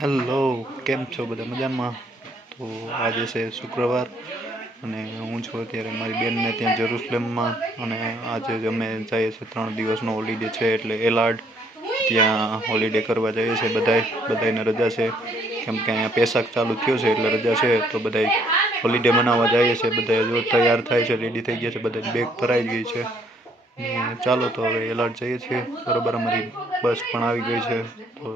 Hello, કેમ છો બધા મજામાં? તો આજે છે શુક્રવાર અને હું છું અત્યારે મારી બેનને ત્યાં જેરુસલેમમાં. અને આજે જ અમે જઈએ છીએ 3 દિવસનો હોલિડે છે એટલે એલાર્ડ ત્યાં હોલિડે કરવા જઈએ છીએ. બધાને રજા છે કેમ કે અહીંયા પેશાક ચાલુ થયો છે એટલે રજા છે. તો બધા હોલિડે મનાવવા જઈએ છીએ. બધા જો તૈયાર થાય છે, રેડી થઈ ગયા છે, બધા બેગ ભરાઈ ગઈ છે. ચાલો તો હવે એલાર્ડ જઈએ છીએ. બરોબર, અમારી બસ પણ આવી ગઈ છે. તો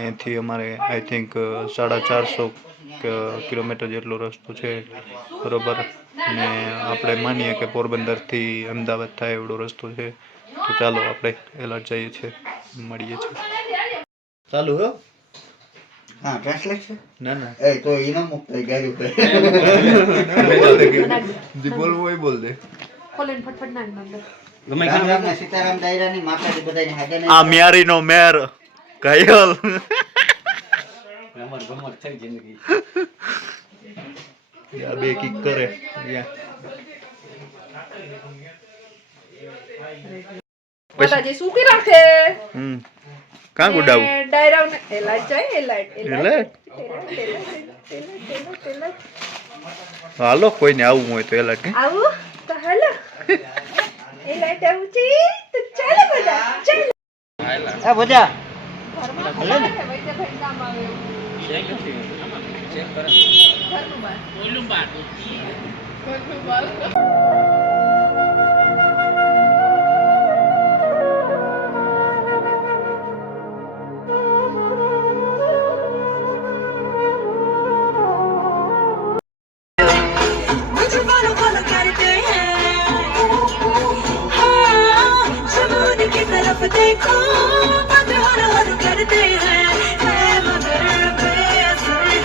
અહીંથી અમારે આઈ થિંક 450 કિલોમીટર જેટલો રસ્તો છે. બરોબર, ને આપણે માનીએ કે પોરબંદરથી અમદાવાદ થાય એવડો રસ્તો છે. તો ચાલો આપણે એલાર્ડ જઈએ છીએ, મળીએ છીએ. ચાલુ હો. હા, ટ્રાન્સલેટ છે. ના ના, એ તો ઈના મુકતા ગાડી ઉપર જે બોલવું હોય બોલ દે. ખોલીને ફટફટ નાખ અંદર. રામ રામ ને સીતારામ દાયરાની માતાજી બધાની હાજર આ મ્યારીનો મેર ઘાયલ. રમત ગમત થઈ જિંદગી. આ બે કિક કરે. માતાજી સુખી રાખે. કાં ગુડાવું ને ડાયરાને એલાટ જાય એલાટ એલાટ? હાલો, કોઈને આવવું હોય તો એલાટ કે આવું તો હાલો. એલાટ આવું છે તો ચાલો બધા ચાલો. એ બધા ઘરમાં હાલે ને? વૈદ્યભાઈ કામ આવે એવું. ચેક નથી ચેક કરે ઘરનું બાર. ઓલું બાર ઘરનું બાર. देखो मत हर हर करते हैं मगर बेअसर।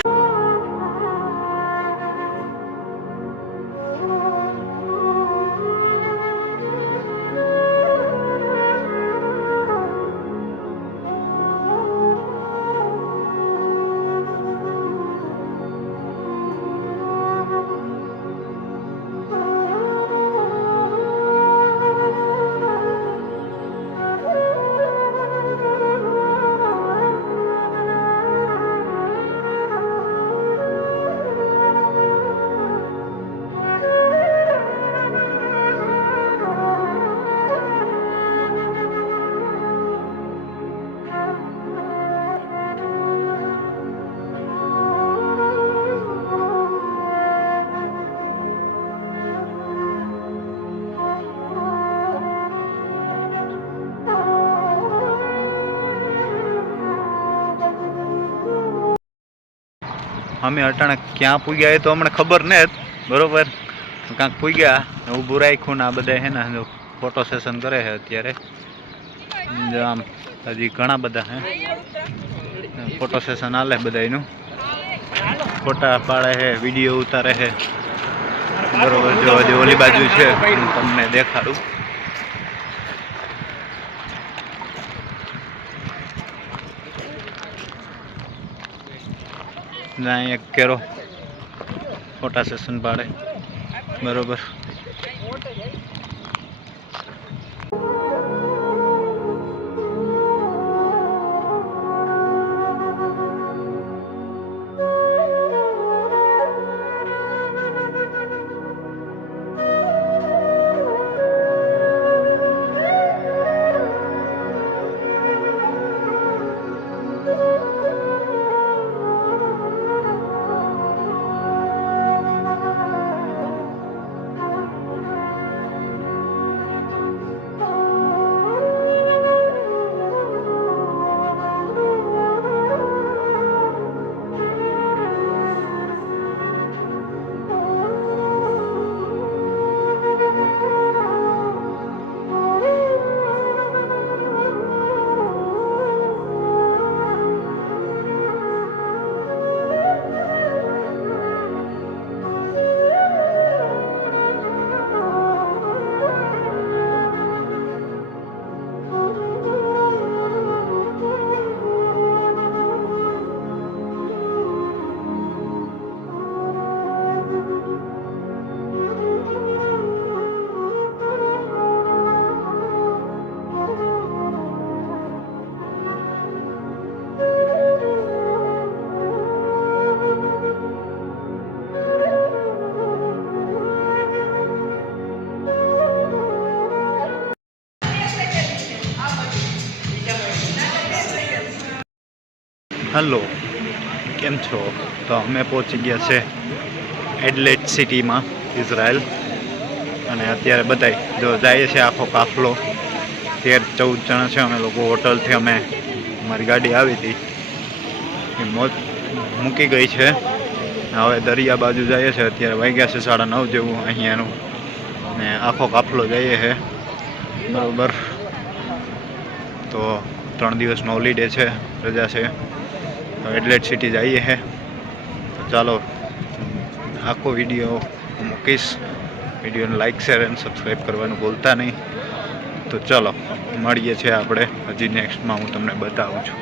અમે અટાણે ક્યાં પૂગ્યા એ તો અમને ખબર ને જ. બરોબર, કાંક પૂગ્યા, ઊભું રાખ્યું ને આ બધા હે ને ફોટો સેશન કરે છે અત્યારે. આમ હજી ઘણા બધા હે ફોટો સેશન હાલે બધા એનું. ફોટા પાડે છે, વિડીયો ઉતારે છે. બરોબર, જો હજી ઓલી બાજુ છે, હું તમને દેખાડું. એક કેરો ફોટા સેશન પાડે. બરોબર, હેલો, કેમ છો? તો અમે પહોંચી ગયા છે એડલેડ સિટીમાં, ઇઝરાયલ. અને અત્યારે બધાય જો જાય છે આખો કાફલો, 13-14 જણા છે અમે લોકો. હોટલથી અમે અમારી ગાડી આવી હતી એ મૂકી ગઈ છે. હવે દરિયા બાજુ જઈએ છે. અત્યારે વાગ્યા છે 9:30 જેવું અહીંયાનું, ને આખો કાફલો જઈએ છે બરાબર. તો 3 દિવસનો હોલિડે છે, રજા છે. તો એડલેડ સિટી જઈએ છે. તો ચાલો આખો વિડીયો મૂકીશ. વિડીયોને લાઇક, શેર અને સબસ્ક્રાઈબ કરવાનું ભૂલતા નહીં. તો ચાલો મળીએ છીએ આપણે હજી નેક્સ્ટમાં. હું તમને બતાવું છું.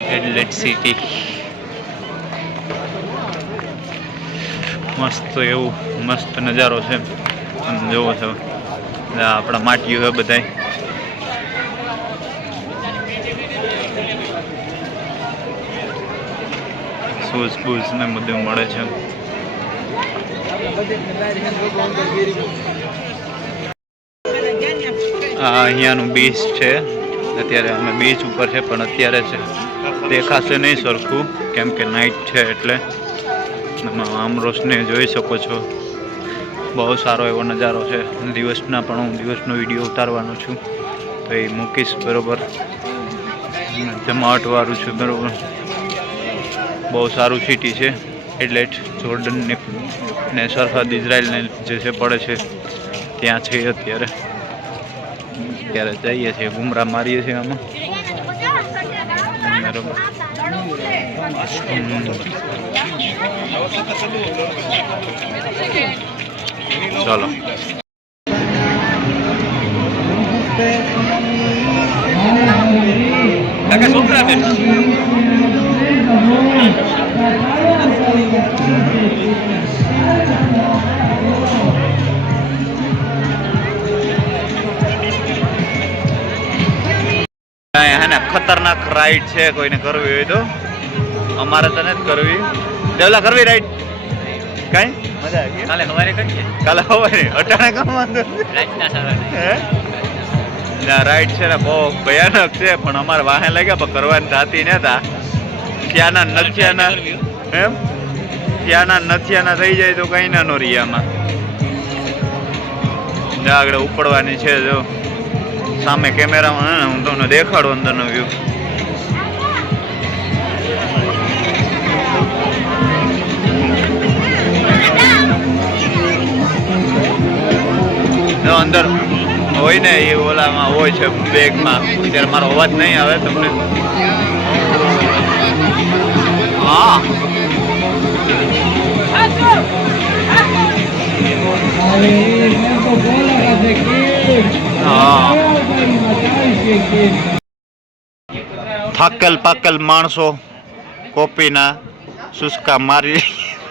એડલેડ સિટી મસ્ત, એવું મસ્ત નજારો છે. તમે જોવો છો આપણા માટીઓ છે બધાય. શૂઝ બૂઝ ને બધું મળે છે. આ અહીંયાનું બીચ છે. અત્યારે અમે બીચ ઉપર છે, પણ અત્યારે છે દેખાશે નહીં સરખું, કેમ કે નાઇટ છે એટલે. આમ રોશની જોઈ શકો છો. બહુ સારો એવો નજારો છે. દિવસના પણ હું દિવસનો વિડીયો ઉતારવાનો છું, તો એ મૂકીશ બરાબર. જમાવટવાળું છે બરાબર. બહુ સારું સિટી છે એડલેડ. જોર્ડનની ને સરહદ ઇઝરાયલને જે છે પડે છે ત્યાં છે. અત્યારે જઈએ છીએ, ઘૂમરા મારીએ છીએ આમાં બરાબર. ચાલો કાકા છોકરા બેન હે ને ખતરનાક રાઈડ છે. કોઈને કરવી હોય તો, અમારે તો નથી કરવી. ડેવલા કરવી રાઈડ? કઈ મજા આવી? કાલે સવારે કરીએ. કાલે સવારે અટાણે કામ વાંધો રાતના સવારે ના. રાઈડ છે ને બહુ ભયાનક છે, પણ અમારે વાહે લાગ્યા પણ કરવાની થતી નતા. ત્યાંના નથિયાના એમ ત્યાંના નથિયાના થઈ જાય તો કઈ ના નો રહી. આમાં આગળ ઉપડવાની છે. જો સામે કેમેરામાં હું તમને દેખાડું અંદરનો વ્યૂ. અંદર હોય ને એ ઓલામાં હોય છે બેગમાં. ત્યારે મારો અવાજ નહીં આવે તમને. હા થાકેલ પાકેલ માણસો કોપીના સુસ્કા મારી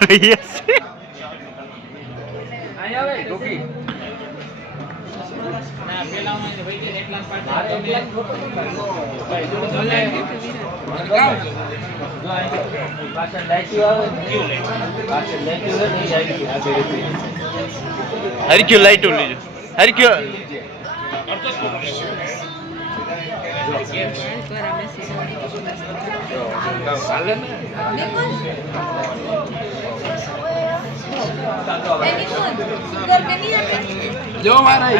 રહ્યા છે. હરક્યુ લાઈટો લીજો. હરક્યુ જો મારા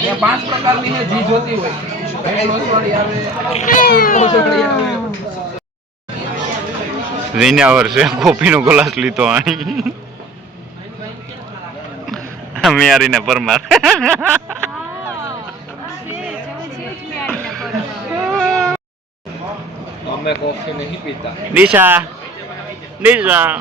ત્યાં 5 પ્રકારની છે જી જોતી હોય. વિન્યાવર છે. કોફીનો ગ્લાસ લીધો આની મિયારીને પરમાર. અમે કોફી નહીં પીતા. દિશા દિશા